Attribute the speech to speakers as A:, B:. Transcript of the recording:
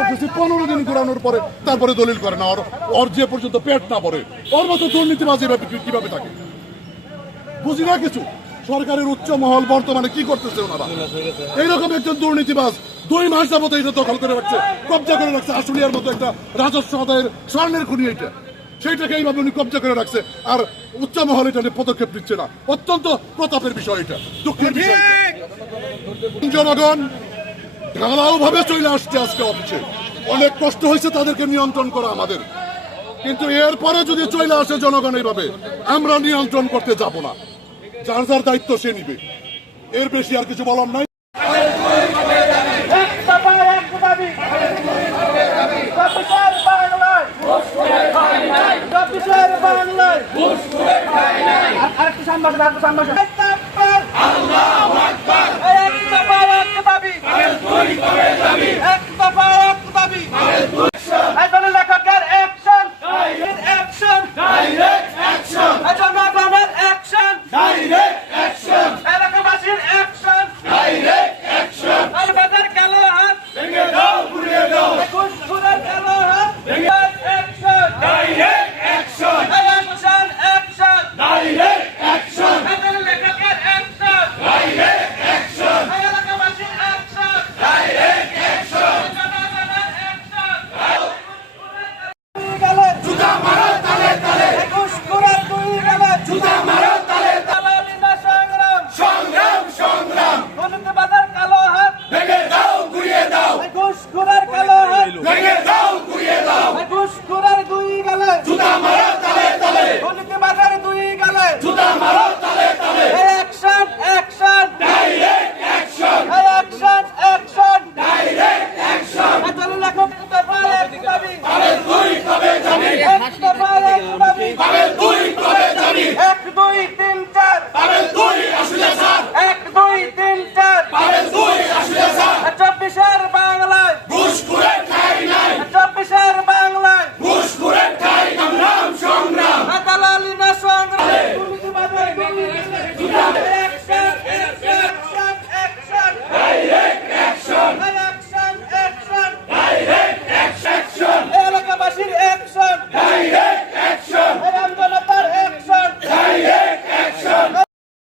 A: করতেছি, পনেরো দিন ঘুরানোর পরে তারপরে দলিল করে না, ওর ওর যে পর্যন্ত পেট না পড়ে ওর মতো দুর্নীতিবাজ এভাবে কীভাবে থাকে? বুঝি না কিছু? সরকারের উচ্চ মহল বর্তমানে কি করতেছে ওনারা? এইরকম একজন দুর্নীতিবাজ দুই মাস যাবত এটা দখল করে রাখছে, কবজা করে রাখছে, আশুলিয়ার মতো একটা রাজস্ব আদায়ের স্বর্ণের খুনি এটা সেইটাকে এইভাবে উনি কবজা করে রাখছে, আর উচ্চ মহল এটা নিয়ে পদক্ষেপ নিচ্ছে না। অত্যন্ত প্রতাপের বিষয় এটা, দুঃখের বিষয় জনগণ ঢালাও ভাবে চলে আসছে আজকে অফিসে। অনেক কষ্ট হয়েছে তাদেরকে নিয়ন্ত্রণ করা আমাদের। কিন্তু এরপরে যদি চলে আসে জনগণ এইভাবে, আমরা নিয়ন্ত্রণ করতে যাব না। যার যার দায়িত্ব সে নিবে। এর বেশি আর কিছু বলার নাই।
B: এক দুই